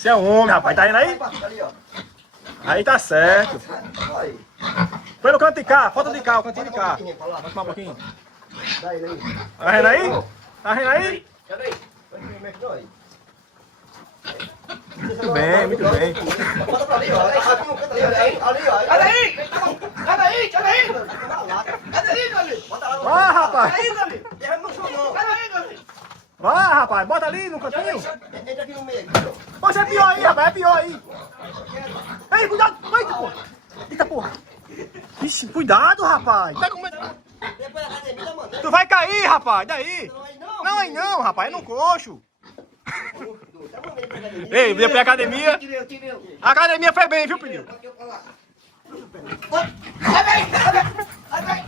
Você é homem, rapaz. Tá indo aí? Ali, ó. Aí tá certo. Aí. Põe no canto de cá. Falta de cá, o cantinho de cá. Vai lá. Vai tomar um pouquinho. Dá ele aí. Tá vendo aí? Tá vendo aí? Cadê aí? Vai comer mais dois. Muito bem, muito bem. Bota pra ali, ó. Ali, ó. Cadê aí? Cadê aí? Cadê aí? Cadê aí, Davi? Bota lá. Vai, rapaz. Cadê aí, Davi? Deixa no chão, não. Cadê aí, Davi? Vai, rapaz. Bota ali no cantinho. Entra aqui no meio. Poxa, é pior aí, rapaz. É pior aí. Ei, cuidado. Eita, porra. Eita, porra. Ixi, cuidado, rapaz. Tá com medo. Depois da academia, mano. Tu vai cair, rapaz. Daí. Não, Não, aí não, rapaz. É no coxo. Tá bom, ele pra academia. Ei, veio pra academia. Tirei. A academia foi bem, viu, Pneu? Cadê aí? Cadê aí?